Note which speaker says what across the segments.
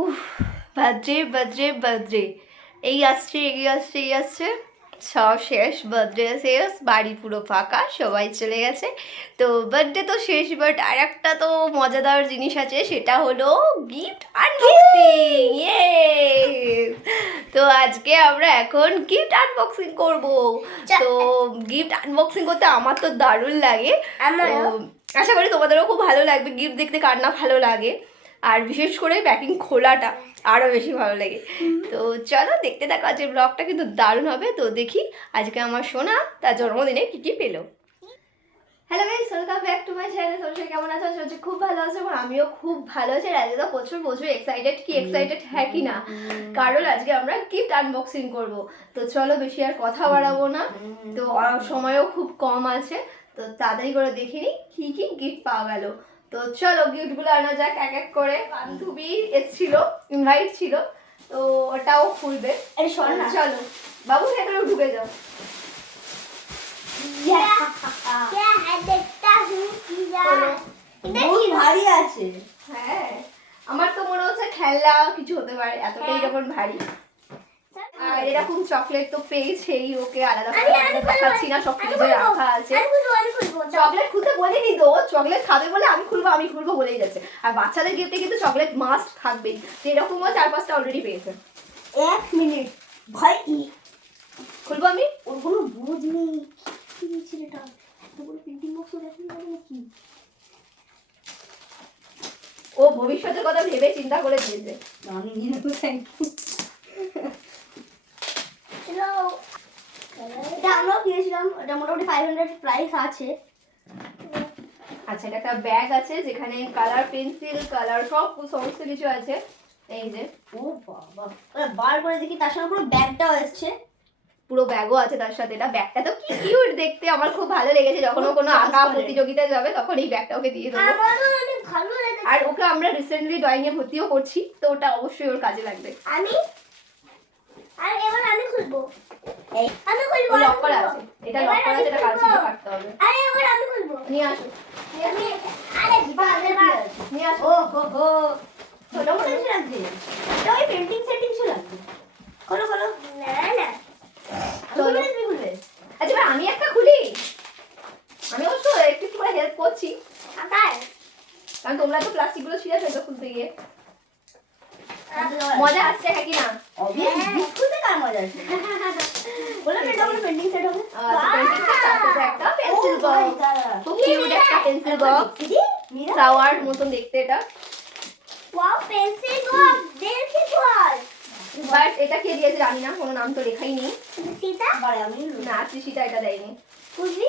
Speaker 1: উফ birthday birthday birthday এই আসছে এই আসছে এই আসছে। সব শেষ বার্থডে শেষ বাড়ি পুরো ফাঁকা সবাই চলে গেছে। তো বার্থডে তো শেষ বাট আর একটা তো মজাদার জিনিস আছে সেটা হলো গিফট আনবক্সিং ইয়ে তো আজকে আমরা এখন গিফট আনবক্সিং করব। তো গিফট আনবক্সিং করতে আমার তো দারুণ লাগে। আশা করি তোমাদেরও খুব ভালো লাগবে গিফট দেখতে কার না ভালো লাগে। আর বিশেষ করে প্যাকিং খোলাটা আরও বেশি ভালো লাগে। তো চলো দেখতে থাকো আজকের ব্লগটা কিন্তু দারুণ হবে। তো দেখি আজকে আমার সোনা তার জন্মদিনে কী কী পেল। Hello guys welcome back to my channel সবাই কেমন আছো? আশা খুব ভালো আছো এবং আমিও খুব ভালো আছি। আর আজকে তো প্রচুর প্রচুর এক্সাইটেড কি এক্সাইটেড হ্যাঁ কি না? কারণ আজকে আমরা গিফট আনবক্সিং করব। তো চলো বেশি আর কথা বাড়াবো না। তো সময়ও খুব কম আছে। তো তাড়াতাড়ি করে দেখিনি কি কি গিফট পাওয়া গেল। তো চলো গিফটগুলো আনা যাক এক এক করে। বান্ধবী এসছিল ইনভাইট ছিল তো ওটাও খুলবে। চলো বাবু ভেতরে ঢুকে যাও।
Speaker 2: হ্যাঁ।
Speaker 3: ভারী আছে।
Speaker 1: হ্যাঁ। আমার তো মনে হচ্ছে খেলা কিছু হতে পারে এতটাই যখন ভারী। আর এরকম চকলেট তো পেয়েছেই ওকে আলাদা করে দেখাচ্ছি না সব ফ্রিজে
Speaker 2: খুলবো।
Speaker 1: রাখা আছে। চকলেট খুলতে বলিনি তো চকলেট খাবে বলে আমি খুলবো আমি খুলবো বলেই যাচ্ছে। আর বাচ্চাদের গিফটে কিন্তু চকলেট মাস্ট থাকবেই। তো এরকমও চার পাঁচটা অলরেডি পেয়েছে।
Speaker 3: এক মিনিট ভাই
Speaker 1: খুলবো আমি?
Speaker 3: ওর কোনো বুঝ নেই। কি ছেলেটা? এত বড় প্রিন্টিং বক্স দেখি নাকি?
Speaker 1: ও ভবিষ্যতের কথা ভেবে চিন্তা করে দিয়েছে।
Speaker 3: আমি থ্যাংক ইউ
Speaker 2: চলো
Speaker 3: এটা আমরাও কিনেছিলাম এটা মোটামুটি ফাইভ হান্ড্রেড প্রাইস আছে।
Speaker 1: আচ্ছা এটা একটা ব্যাগ আছে যেখানে কালার পেন্সিল কালার সব সমস্ত কিছু আছে। এই যে।
Speaker 3: ও বাবা। বার করে দেখি তার সঙ্গে পুরো ব্যাগটাও এসছে।
Speaker 1: পুরো ব্যাগও আছে তার সাথে। এটা ব্যাগটা তো কি কিউট দেখতে আমার খুব ভালো লেগেছে। যখন ও কোনো আঁকা প্রতিযোগিতায় যাবে তখন এই ব্যাগটা ওকে দিয়ে দেবো। আর ওকে আমরা রিসেন্টলি ড্রয়িং এ ভর্তিও করছি তো ওটা অবশ্যই ওর কাজে লাগবে।
Speaker 2: আমি আর এবার আমি খুলবো।
Speaker 3: এই
Speaker 2: আমি খুলবো
Speaker 1: লক করা আছে। এটা লক করা আছে এটা। কাটতে হবে।
Speaker 2: আরে এবার আমি খুলবো।
Speaker 1: নিয়ে আসো।
Speaker 2: আমি আরে বাবা বাবা
Speaker 1: নিয়ে আসো।
Speaker 3: ও হো হো। ছোট লাগছে এটা ওই পেন্টিং সেটিং খোলো খোলো।
Speaker 2: না না।
Speaker 1: চলো।
Speaker 3: চলো তুমি খুলবে।
Speaker 1: আচ্ছা আমি একটা খুলি। আমি অবশ্য একটু একটু করে হেল্প করছি। কারণ তোমরা তো প্লাস্টিকগুলো ছিঁড়ে ফেলতো খুলতে গিয়ে। মজা আসছে হ্যাঁ কি না?
Speaker 3: মজা আছে বলো এটা কোনো পেন্টিং সেট হবে
Speaker 1: পেন্সিল তার সাথে একটা পেন্সিল বক্স খুব কিউট একটা পেন্সিল বক্স ফ্লাওয়ার মতন দেখতে এটা।
Speaker 2: ওয়াও পেন্সিল বক্স দেখি বল
Speaker 1: বাট এটা কে দিয়েছে জানি না কোনো নাম তো লেখাই নেই।
Speaker 2: সীতা?
Speaker 1: না তৃষিতা এটা দেয়নি।
Speaker 2: বুঝলি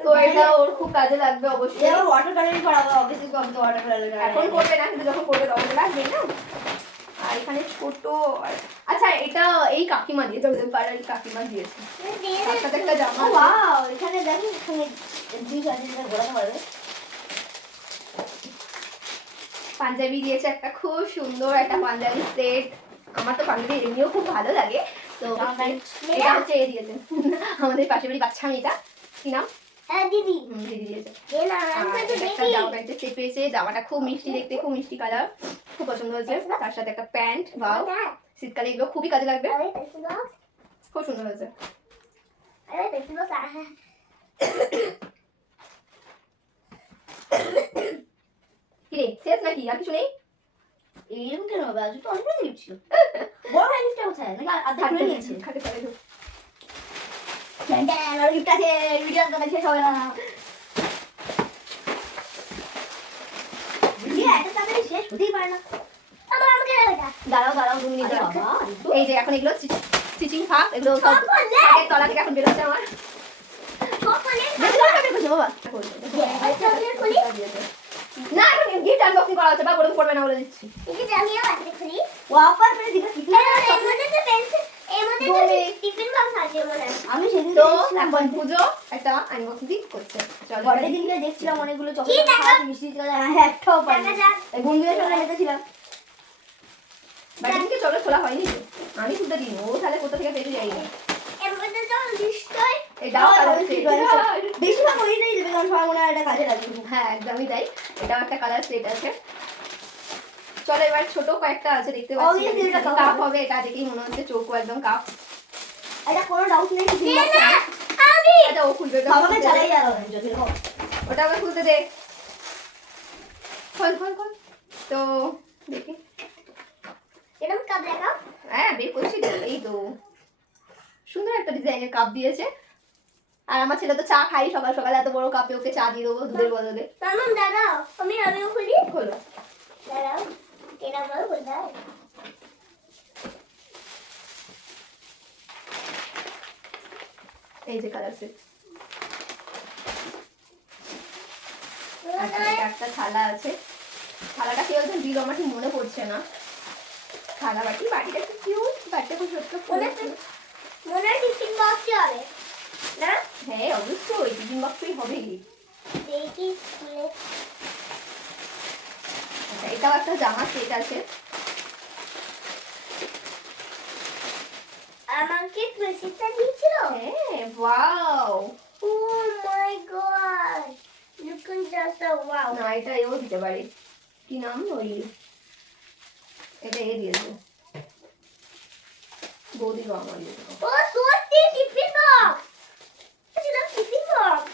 Speaker 1: তো এটা ওর খুব কাজে লাগবে অবশ্যই।
Speaker 3: এবার ওয়াটার কালারিং করাবো অবভিয়াসলি কম তো ওয়াটার কালারিং
Speaker 1: এখন করবে না কিন্তু যখন করবে তখন লাগবে না? আর এখানে ছোট আচ্ছা এটা এই কাকিমা দিয়েছে ওদের পাড়ার কাকিমা দিয়েছে। সাথে একটা জামা
Speaker 3: ওয়াও এখানে দেখো এখানে দুই যেটা ঘোরাতে পারবে।
Speaker 1: পাঞ্জাবি দিয়েছে একটা খুব সুন্দর একটা পাঞ্জাবি সেট। আমার তো পাঞ্জাবি এমনিও খুব ভালো লাগে। তো এটা হচ্ছে এ দিয়েছে। আমাদের পাশে বাড়ি বাচ্চা মেয়েটা। কি নাম?
Speaker 2: দিদি।
Speaker 1: দিদি একটা জামা সেট পেয়েছে জামাটা খুব মিষ্টি দেখতে খুব মিষ্টি কালার খুব পছন্দ হয়েছে। তার সাথে একটা প্যান্ট ভাও শীতকালে এগুলো খুবই কাজে লাগবে। খুব সুন্দর হয়েছে। শেষ নাকি? আর কিছু নেই?
Speaker 3: এইরকম কেন হবে আজ তো অনেকগুলো গিফট ছিল। বড় ভাই গিফটটা কোথায়? নাকি আধা নিয়েছে?
Speaker 1: খাটে
Speaker 3: গিফট আছে ভিডিও কথা শেষ হবে না ভিডিও শেষ হতেই পারে না
Speaker 2: আবার আমাকে এটা
Speaker 1: দাঁড়াও দাঁড়াও দু মিনিট
Speaker 3: বাবা,
Speaker 1: এই যে এখন এগুলো স্টিচিং ফাঁক এগুলো সব
Speaker 2: সব করলে?
Speaker 1: ফাঁকের তলা থেকে এখন বেরোচ্ছে আমার।
Speaker 2: ছোট নেই
Speaker 1: বেশি দাম কাটে করছে বাবা।
Speaker 2: চকলেট খুলি
Speaker 1: না এখন গিফট আনবক্সিং করা হচ্ছে বা ওরকম করবে না বলে দিচ্ছি।
Speaker 3: মানে দিকে
Speaker 2: পেন্সিল মনে হয়
Speaker 3: আমি সেদিন
Speaker 1: তো এখন পুজো একটা আনবক্সিং করছে। চলো।
Speaker 3: দিনকে দেখছিলাম অনেকগুলো চকলেট
Speaker 2: দেখা?
Speaker 3: মিষ্টি হ্যাঁ একটাও পাইনি।
Speaker 2: দেখা যাক।
Speaker 3: এই বন্ধুদের সঙ্গে হেঁটেছিলাম
Speaker 1: বাড়ি থেকে খোলা হয়নি আমি খুলতে দিই ও তাহলে কোথা থেকে পেতে
Speaker 3: ছিল, বেশিরভাগ ওইটাই দেবে কারণ সবাই মনে হয় এটা কাজে লাগবে।
Speaker 1: হ্যাঁ একদমই তাই। এটাও একটা কালার সেট আছে। চলো এবার ছোট কয়েকটা আছে দেখতে পাচ্ছি। কাপ
Speaker 3: হবে।
Speaker 1: এটা দেখেই মনে হচ্ছে চোখ একদম কাপ।
Speaker 3: এটা কোনো ডাউট নেই
Speaker 2: আমি
Speaker 1: এটা ও খুলবে
Speaker 3: বাবাকে
Speaker 1: খুলতে
Speaker 3: চালাই যাবে যদি
Speaker 1: ওটা আমাকে খুলতে দে। খোল খোল খোল। তো দেখি।
Speaker 2: এরকম কাপ দেখাও।
Speaker 1: হ্যাঁ বের করছি এই তো। সুন্দর একটা ডিজাইনের কাপ দিয়েছে। আর আমার ছেলে তো চা খাই সকাল সকাল এত বড় কাপে ওকে চা দিয়ে দেবো দুধের বদলে।
Speaker 2: দাঁড়াও আমি আমিও খুলি।
Speaker 1: খোলো।
Speaker 2: দাঁড়াও। কোথায়
Speaker 1: এই যে কালার সেট একটা থালা আছে। থালাটা কেউ একজন দিল আমার ঠিক মনে পড়ছে না। থালা বাটি বাটিটা খুব কিউট বাটিটা খুব ছোট্ট
Speaker 2: মনে মনে হয় টিফিন বক্সই হবে? না?
Speaker 1: হ্যাঁ অবশ্যই টিফিন বক্সই হবে
Speaker 2: দেখি খুলে।
Speaker 1: আচ্ছা এটাও একটা জামা সেট আছে।
Speaker 2: আমাকে প্রেসিডটা দিয়েছিল?
Speaker 1: হ্যাঁ wow.
Speaker 2: Oh my God look just wow
Speaker 1: না এটা এও দিতে পারে। কি নাম ওই? এটা এ দিয়েছে। বৌদি গো আমার
Speaker 2: ও সত্যি টিফিন বক্স। Tiffin box.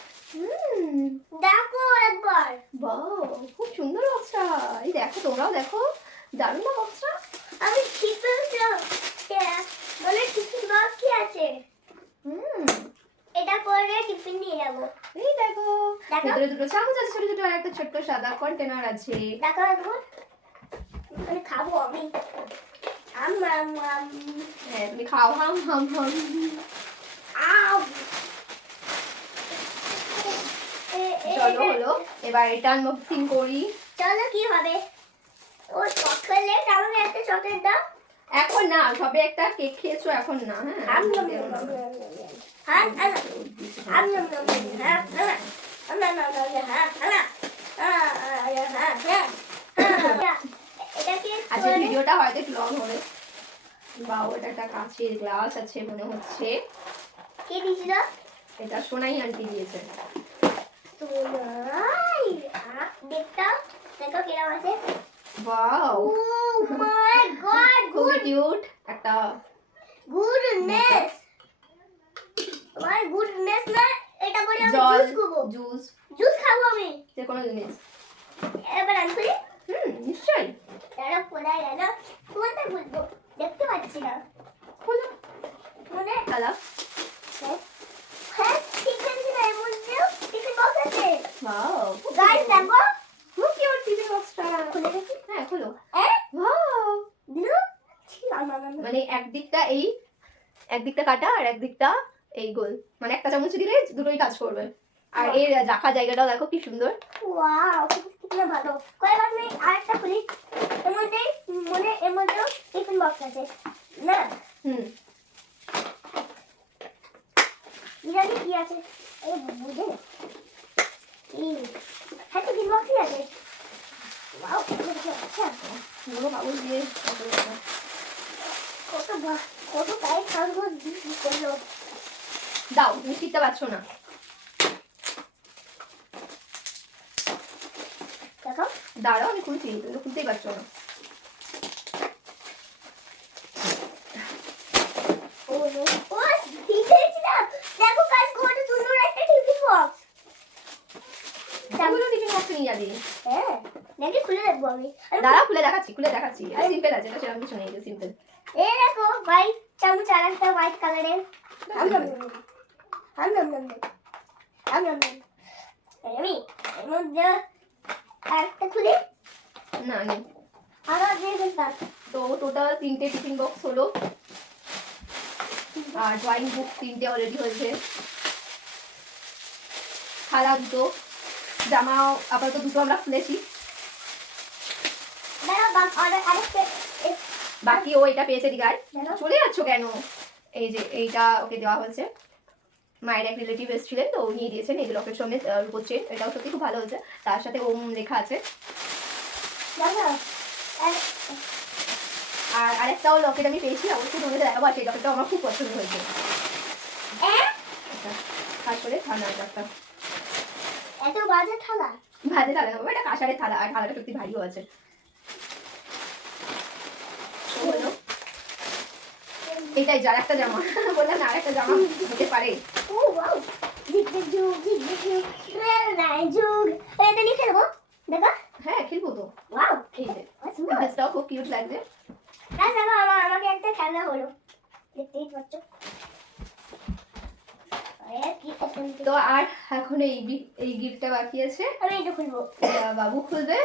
Speaker 2: দেখো একবার।
Speaker 1: বাও খুব সুন্দর বক্সটা এই দেখো তোমরাও দেখো। দারুণ না বক্সটা
Speaker 2: আমি টিফিন মানে টিফিন বক্স কি আছে।
Speaker 1: হুম।
Speaker 2: এটা করে টিফিন নিয়ে যাব।
Speaker 1: এই দেখো।
Speaker 2: দেখো।
Speaker 1: ভেতরে দুটো চামচ আছে ছোট ছোট আর একটা ছোট্ট সাদা কন্টেনার আছে।
Speaker 2: দেখো একবার। আমি খাব আমি। আম আম আম।
Speaker 1: হ্যাঁ তুমি খাও। হাম হাম হাম।
Speaker 2: এ-
Speaker 1: চলো হলো এবার এটা আনবক্সিং করি
Speaker 2: চলো কি হবে ও চকলেট আমাকে একটা চকলেট দাও
Speaker 1: এখন না সবে একটা কেক খেয়েছো এখন না হ্যাঁ।
Speaker 2: হ্যাঁ হ্যাঁ হ্যাঁ হ্যাঁ হ্যাঁ হ্যাঁ হ্যাঁ হ্যাঁ হ্যাঁ হ্যাঁ হ্যাঁ এটা কি
Speaker 1: আজকে ভিডিওটা হয়তো একটু লং হবে বা ওটা একটা কাঁচের গ্লাস আছে মনে হচ্ছে
Speaker 2: কে দিয়েছিল
Speaker 1: এটা সোনাই আন্টি দিয়েছে
Speaker 2: দেখটা দেখো কিরম আছে।
Speaker 1: ওয়াও
Speaker 2: মাই গড
Speaker 1: খুবই কিউট একটা
Speaker 2: গুডনেস মাই গুডনেস না এটা করে আমি জুস খাব।
Speaker 1: জুস
Speaker 2: জুস খাব আমি।
Speaker 1: যে কোনো জিনিস।
Speaker 2: এবার আমি খুলি
Speaker 1: হুম নিশ্চয়ই।
Speaker 2: তারা কোথায় গেল কোনটা বলব দেখতে পাচ্ছি না।
Speaker 1: খোলো।
Speaker 2: মানে
Speaker 1: কালা
Speaker 2: হ্যাঁ চিকেন ছিল এর মধ্যেও চিকেন বক্স আছে
Speaker 1: ওয়াও
Speaker 2: গাইস দেখো
Speaker 1: খুব কিউট টিভি বক্সটা
Speaker 2: খুলে দেখি
Speaker 1: হ্যাঁ খোলো
Speaker 2: এ
Speaker 1: ওয়াও
Speaker 2: দিলু ছিল না না না
Speaker 1: মানে একদিকটা এই একদিকটা কাটা আর একদিকটা এই গোল। মানে একটা চামচ দিলে দুটোই কাজ করবে। আর এর রাখা জায়গাটাও দেখো কি সুন্দর।
Speaker 2: ওয়াও কিতনা ভালো। কয়বার আমি আরেকটা খুলি। এর মধ্যে মনে এর মধ্যেও টিফিন বক্স আছে না?
Speaker 1: হুম।
Speaker 2: বিরিয়ানি কি আছে? এই বুঝে কি হ্যাঁ টিফিন বক্সই আছে। ওয়াও আচ্ছা
Speaker 1: দিয়ে।
Speaker 2: কত ভা-
Speaker 1: দাও শিখতে পারছ না। দাঁড়াও আমি খুলছি তুমি খুলতেই পারছ না।
Speaker 2: হ্যাঁ খুলে
Speaker 1: দেখাচ্ছি খুলে দেখাচ্ছি। সিম্পল আছে সেরকম কিছু নেই সিম্পল
Speaker 2: এই দেখো হোয়াইট চামচ আর একটা হোয়াইট কালারের আম এর মধ্যে একটা খুলে।
Speaker 1: না নেই।
Speaker 2: দিয়ে ফেলতাম
Speaker 1: তো টোটাল তিনটে টিফিন বক্স হলো। আর ড্রয়িং বুক তিনটে অলরেডি হয়েছে। থালা দুটো। জামাও আপাতত দুটো আমরা খুলেছি।
Speaker 2: দাঁড়াও আরেকটা।
Speaker 1: বাকি ও এটা পেয়েছে দিঘায়। চলে যাচ্ছ কেন? এই যে এইটা ওকে দেওয়া হয়েছে। মায়ের এক রিলেটিভ এসেছিলেন তো নিয়ে দিয়েছেন এই লকেট সমেত রূপোর চেন এটাও সত্যি খুব ভালো হয়েছে। তার সাথে ওম লেখা আছে।
Speaker 2: আর-
Speaker 1: আর আরেকটাও লকেট আমি পেয়েছি অবশ্যই তোমাদের দেখাবো আর সেই লকেটটাও আমার খুব পছন্দ হয়েছে।
Speaker 2: এ?
Speaker 1: আসলে ঠান্ডা ব্যাপারটা
Speaker 2: এত বাজে থালা।
Speaker 1: ভাজে থালা এটা কাঁসারের থালা আর থালাটা সত্যি ভারীও আছে। হলো এটাই যার একটা জামা। বললাম আর একটা জামা হতে পারে।
Speaker 2: ও ওয়াও জিগ জিগ যুগ জিগ জিগ যুগ নাই যুগ। এটা নিয়ে খেলব দেখো?
Speaker 1: হ্যাঁ খেলব তো।
Speaker 2: ওয়াও
Speaker 1: এই যে
Speaker 2: What's more?
Speaker 1: ড্রেসটাও খুব কিউট লাগছে
Speaker 2: গাইস দেখো আমার আমাকে একটা খেলনা হলো দেখতেই পাচ্ছ। আরে
Speaker 1: তো এখন এই এই গিফটটা বাকি আছে।
Speaker 2: আমি এটা খুলবো।
Speaker 1: বাবু খুলবে।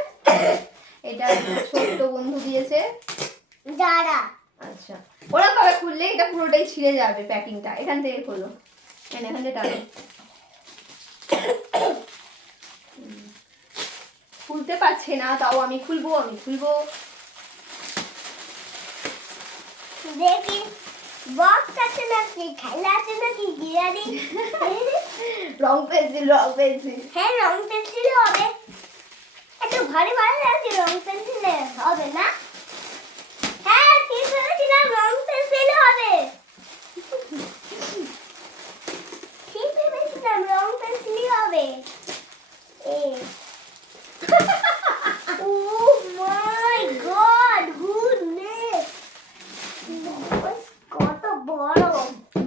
Speaker 1: এটা ছোট্ট বন্ধু দিয়েছে।
Speaker 2: যারা
Speaker 1: আচ্ছা। ওরা ভাবে খুললে এটা পুরোটাই ছিঁড়ে যাবে প্যাকিংটা। এখান থেকে খোলো। এখানে এখান থেকে টানো। খুলতে পারছে না তাও আমি খুলবো আমি খুলবো।
Speaker 2: দেখি বক্স আছে নাকি খেলা আছে নাকি গিয়ারি
Speaker 1: রং পেন্সিল রং পেন্সিল।
Speaker 2: হ্যাঁ রং পেন্সিল হবে। এত ভারী ভালো লাগছে রং পেন্সিল। হবে না? ভেবেছিলাম রং পেন্সিল হবে। ঠিক ভেবেছিলাম রং পেন্সিলই হবে?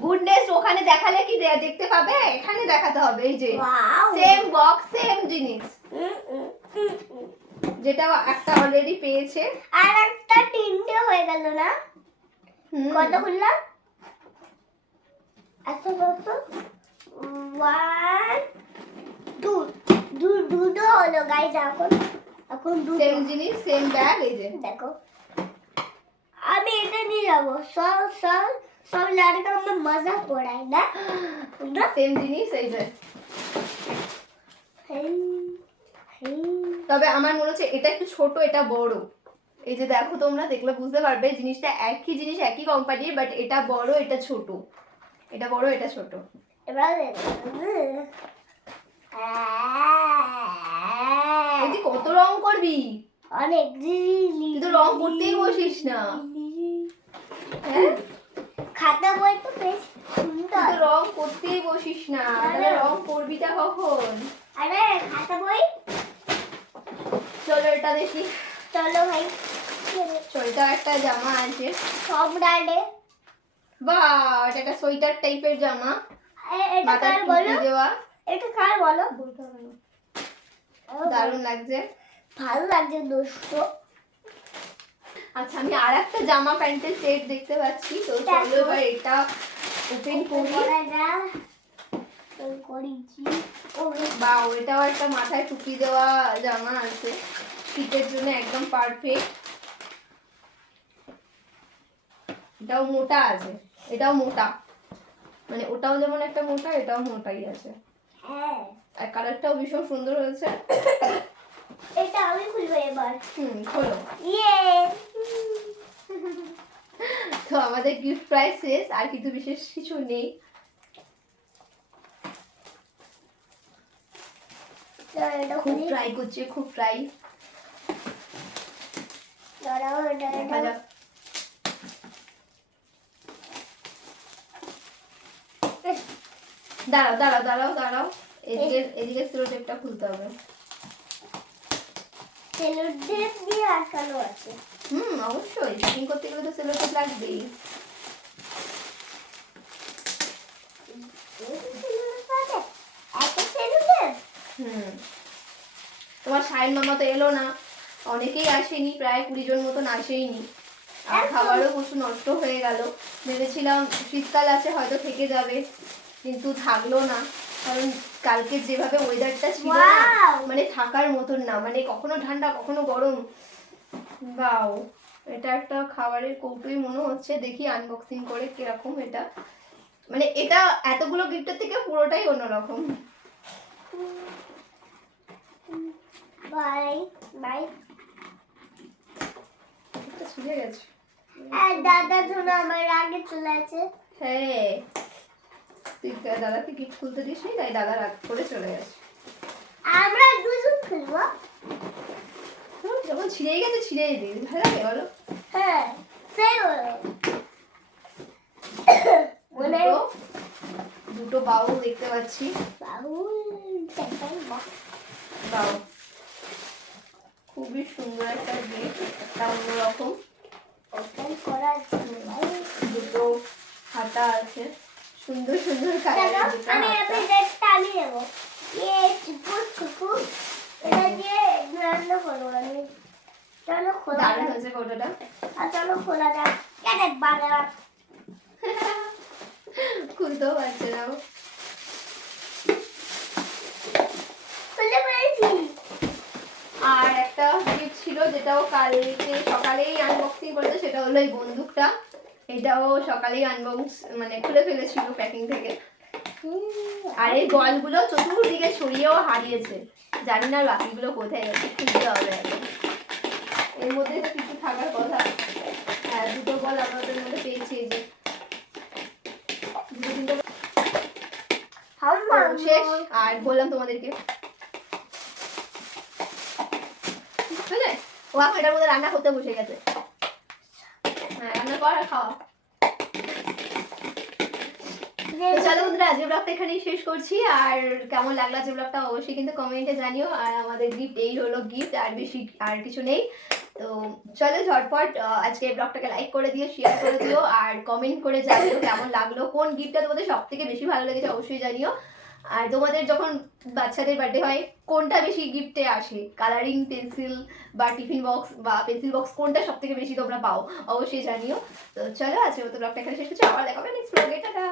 Speaker 2: গুডনেস
Speaker 1: ওখানে দেখালে কি দেখতে পাবে? এখানে দেখাতে হবে এই যে। সেম বক্স সেম জিনিস। যেটা একটা অলরেডি পেয়েছে।
Speaker 2: আর একটা তিনটে হয়ে গেল না। কত করলাম আচ্ছা কত? ওয়ান টু দু দুটো হলো গাইজ এখন। এখন দুটো।
Speaker 1: সেম জিনিস সেম ব্যাগ এই যে।
Speaker 2: দেখো। আমি এটা নিয়ে যাব। সব সব সব লড়কা আমার মজা পড়ায় না?
Speaker 1: সেম জিনিস এই যে।
Speaker 2: হেই, হেই।
Speaker 1: তবে আমার মনে হচ্ছে এটা একটু ছোট এটা বড়। এই যে দেখো তোমরা দেখলে বুঝতে পারবে জিনিসটা একই জিনিস একই কোম্পানির বাট এটা বড় এটা ছোট। এটা বড় এটা ছোট।
Speaker 2: এবার
Speaker 1: কত রং করবি?
Speaker 2: অনেক
Speaker 1: তুই তো রং করতেই বসিস না। হ্যাঁ?
Speaker 2: খাতা বই তো বেশ সুন্দর।
Speaker 1: তো রং করতেই বসিস না। রং করবিটা কখন?
Speaker 2: আরে খাতা বই
Speaker 1: চলো এটা দেখি।
Speaker 2: চলো ভাই।
Speaker 1: সোয়েটার একটা জামা আছে।
Speaker 2: সব ডালে
Speaker 1: বা এটা একটা সোয়েটার টাইপের জামা।
Speaker 2: এটা কার বলো? এটা কার বলো?
Speaker 1: দারুণ লাগছে।
Speaker 2: ভালো লাগছে দুষ্ট।
Speaker 1: আচ্ছা আমি আর একটা জামা প্যান্টের সেট দেখতে পাচ্ছি। তো চলো এবার এটা ওপেন করি।
Speaker 2: করেছি। ও
Speaker 1: বা এটাও একটা মাথায় টুপি দেওয়া জামা আছে। শীতের জন্য একদম পারফেক্ট এটাও মোটা আছে। এটাও মোটা। মানে ওটাও যেমন একটা মোটা এটাও মোটাই আছে।
Speaker 2: হ্যাঁ।
Speaker 1: আর কালারটাও ভীষণ সুন্দর হয়েছে।
Speaker 2: এটা আমি খুলবো এবার।
Speaker 1: হুম খোলো।
Speaker 2: ইয়ে
Speaker 1: তো আমাদের গিফট প্রাইস শেষ আর কিন্তু বিশেষ কিছু নেই। খুব ট্রাই করছে খুব ট্রাই
Speaker 2: দাঁড়াও এটা এটা
Speaker 1: দাঁড়াও দাঁড়াও দাঁড়াও দাঁড়াও। এদিকে এদিকে স্লোটেপটা খুলতে হবে।
Speaker 2: সেলোটেপ দিয়ে আটকানো আছে।
Speaker 1: হুম অবশ্যই। প্যাকিং করতে গেলে তো স্লোটেপ লাগবেই
Speaker 2: একটা সেলোটেপ
Speaker 1: হুম সাইন মামা তো এলো না। অনেকেই আসেনি প্রায় কুড়ি জন মতন আসেইনি। আর খাবারও প্রচুর নষ্ট হয়ে গেল। ভেবেছিলাম শীতকাল আছে হয়তো থেকে যাবে কিন্তু থাকল না। কারণ কালকে যেভাবে ওয়েদারটা ছিল না মানে থাকার মতন না। মানে কখনো ঠান্ডা কখনো গরম। বাও এটা একটা খাবারের কৌটোই মনে হচ্ছে। দেখি আনবক্সিং করে কীরকম এটা। মানে এটা এতগুলো গিফটের থেকে পুরোটাই অন্যরকম।
Speaker 2: বাই বাই
Speaker 1: এটা ছিঁড়ে গেছে।
Speaker 2: আর দাদা জন্য আমার আগে চলে আছে।
Speaker 1: হ্যাঁ। তুই দাদাকে গিফট খুলতে দিস নি তাই দাদা রাগ করে চলে গেছে।
Speaker 2: আমরা দুজন খুলবো।
Speaker 1: যখন ছিঁড়েই গেছে ছিঁড়েই দিই ভালো লাগে বলো।
Speaker 2: হ্যাঁ সেই হলো। মনে
Speaker 1: দুটো বাউল দেখতে পাচ্ছি।
Speaker 2: বাউল টেম্পার বক্স
Speaker 1: বাউ খুবই সুন্দর একটা গিফট একটা অন্যরকম।
Speaker 2: ওপেন করার
Speaker 1: দুটো হাতা আছে। সুন্দর সুন্দর
Speaker 2: আমি আমি নেব। ইয়ে চুকু চুকু এটা দিয়ে রান্না করব আমি। চলো খোলা
Speaker 1: দারুণ হয়েছে ফটোটা।
Speaker 2: আর চলো খোলা যাক। কেন বাজার
Speaker 1: খুলতেও পারছে না ও।
Speaker 2: খুলে পেরেছি।
Speaker 1: আর একটা গিফট ছিল যেটাও কালকে সকালেই আনবক্সিং করেছে সেটা হলো এই বন্দুকটা। এটাও সকালেই আনবক্স মানে খুলে ফেলেছিল প্যাকিং থেকে। আর এই বলগুলো চতুর্দিকে ছড়িয়েও হারিয়েছে। জানি না বাকিগুলো কোথায় গেছে খুঁজতে হবে এর মধ্যে কিছু থাকার কথা। হ্যাঁ দুটো বল আমাদের মধ্যে পেয়েছি যে। দুটো তিনটে শেষ আর বললাম তোমাদেরকে বুঝলে ও এটার মধ্যে রান্না করতে বসে গেছে। হ্যাঁ রান্না কর খাওয়া চলো বন্ধুরা আজকের ব্লগটা এখানেই শেষ করছি। আর কেমন লাগল আজকের ব্লগটা অবশ্যই কিন্তু কমেন্টে জানিও। আর আমাদের গিফট এই হলো গিফট আর বেশি আর কিছু নেই। তো চলো ঝটপট আজকে ব্লগটাকে লাইক করে দিও শেয়ার করে দিও আর কমেন্ট করে জানিও কেমন লাগল। কোন গিফটটা তোমাদের সব থেকে বেশি ভালো লেগেছে অবশ্যই জানিও। আর তোমাদের যখন বাচ্চাদের বার্থডে হয় কোনটা বেশি গিফটে আসে? কালারিং পেন্সিল বা টিফিন বক্স বা পেন্সিল বক্স কোনটা সব থেকে বেশি তোমরা পাও? অবশ্যই জানিও। তো চলো আজকের মতো ব্লগটা এখানে শেষ করছি। আবার দেখাবে নেক্সট ব্লগে টাটা!